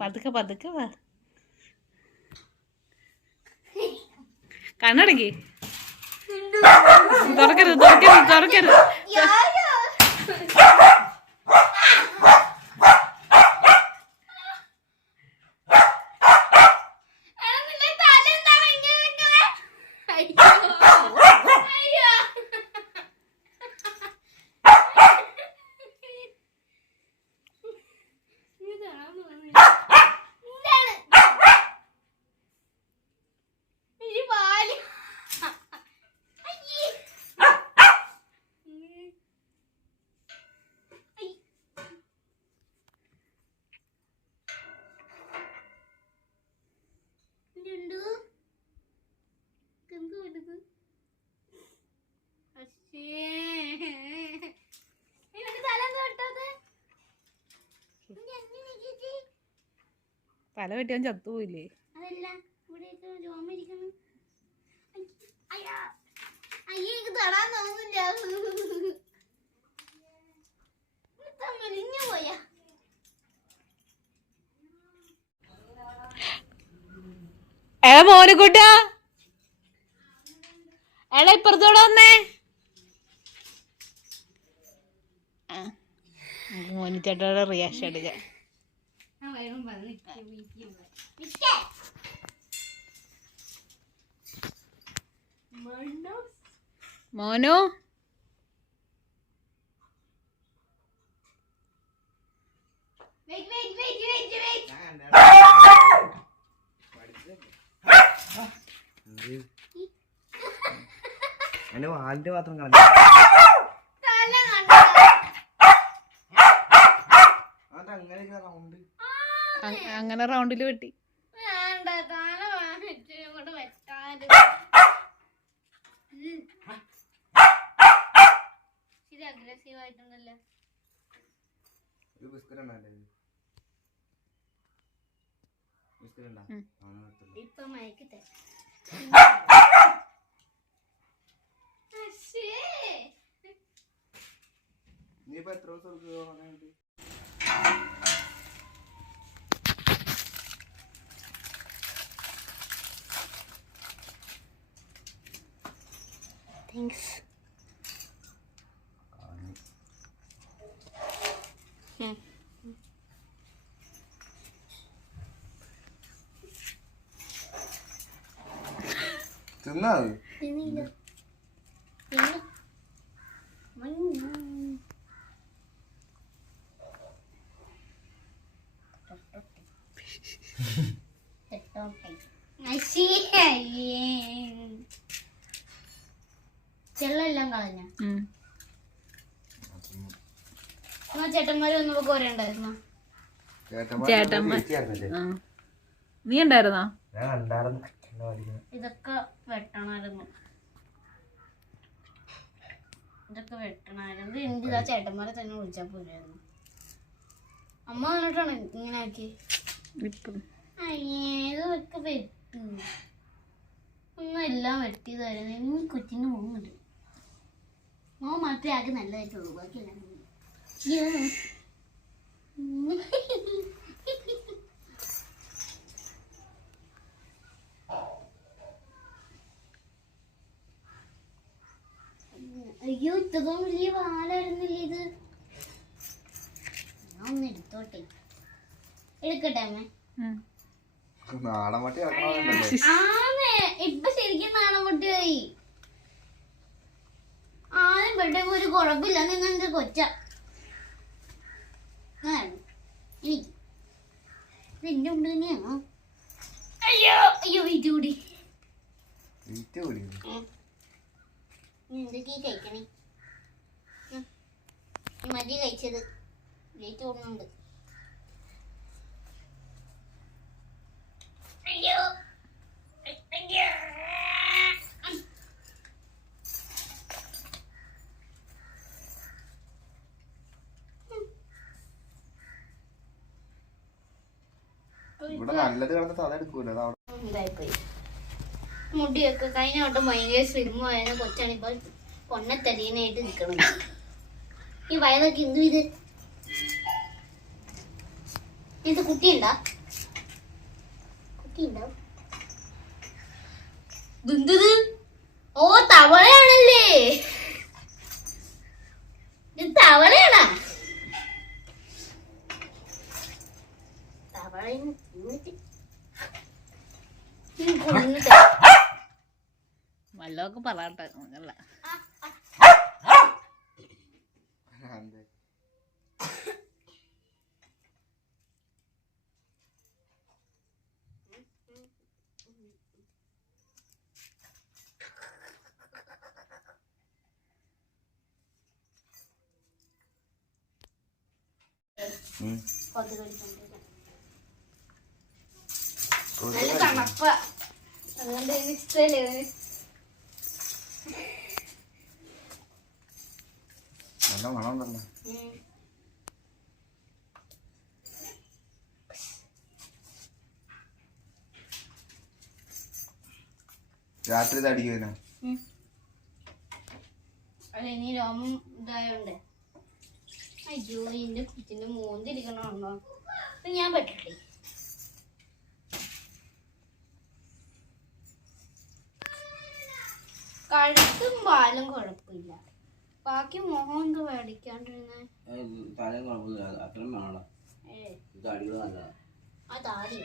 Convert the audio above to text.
പതുക്കെ പതുക്കെ വാ. കണ്ണടക്കി തുറക്കരുത് തുറക്കരുത് തുറക്കരുത്. തല വെട്ടിയാൻ ചത്തുപോയില്ലേ? മോനുകുട്ടാ എടാ ഇപ്പുറത്തോടെ വന്നേ. മോനിച്ചേട്ടോടെ റിയാക്ഷൻ എടുക്കാം. മോനു എന്റെ വാലിന്റെ മാത്രം അങ്ങനെ റൗണ്ടില് വെട്ടി. നീ ഇപ്പൊ എത്ര ദിവസം Thanks. തിന്നാ ചെള്ളെല്ലാം കളഞ്ഞ ചേട്ടന്മാര് വന്നപ്പോ കൊറേ ഉണ്ടായിരുന്നോ? നീ ഉണ്ടായിരുന്നോ? ഇതൊക്കെ വെട്ടണമായിരുന്നു, ഇതൊക്കെ വെട്ടണമായിരുന്നു. എന്തിതാ ചേട്ടന്മാരെ തന്നെ വിളിച്ചാ പോരായിരുന്നു. അമ്മ വന്നിട്ടാണ് ഇങ്ങനെ ആക്കി. ഇതൊക്കെ വെട്ടു ഒന്നും എല്ലാം വെട്ടിയതായിരുന്നു. ഇനി കൊച്ചിന് മോങ്ങുണ്ട്. മോൻ മാത്രമേ ആകെ നല്ലതായിട്ടുള്ളൂ, ബാക്കിയെല്ലാം അയ്യോ ഇത്രയും വലിയ വാലായിരുന്നില്ലേ ഇത്. ഞാൻ ഒന്ന് എടുത്തോട്ടെ. എടുക്കട്ടെ അമ്മേ? ആന്നേ ഇപ്പൊ ശരിക്കും നാണം പൊട്ടിയായി. ആദ്യം പെട്ടപ്പോ ഒരു കുഴപ്പമില്ല, നിങ്ങ കൊച്ച ഇതിന്റെ ഉണ്ട് തന്നെയാണോ? അയ്യോ അയ്യോ വീറ്റ് കൂടി എന്തൊക്കെ കഴിക്കണേ? മതി കഴിച്ചത്, ലേറ്റ് തോന്നുന്നുണ്ട്. അയ്യോ അയ്യോ ഇവിടെ നല്ലത് കിടന്നിട്ട് അതെടുക്കൂല. ഇതായിപ്പോയി മുടിയൊക്കെ കഴിഞ്ഞ വട്ടം ഭയങ്കര സ്ലിം ആയിരുന്നു. കൊച്ചാണിപ്പോൾ പൊണ്ണത്തരീനായിട്ട് നിൽക്കണം. ഈ വയലൊക്കെ എന്തു ഇത് കുട്ടിയുണ്ടോ? കുട്ടിയുണ്ടോ? ഇതെന്തത്? ഓ തവളയാണല്ലേ, ഇത് തവളയാണോ? തവളയും വല്ലതൊക്കെ പറയട്ടെ അങ്ങനല്ല. അതെ. നല്ല തണുപ്പ, അതുകൊണ്ട് ഇഷ്ടമല്ലേ. നല്ല മണമുണ്ടല്ലോ. രാത്രി ഇത് അടിക്കുവോ? അല്ല ഇനി രോമം ഇതായോണ്ടേ. അയ്യോ എന്റെ കുട്ടിന്റെ മോന്തിരിക്കണോ, ഞാൻ പറ്റട്ടെ. കഴുത്തും പാലും കുഴപ്പമില്ല, ബാക്കി മുഖം എന്ത് മേടിക്കാണ്ടിരുന്നേ. ആ താടി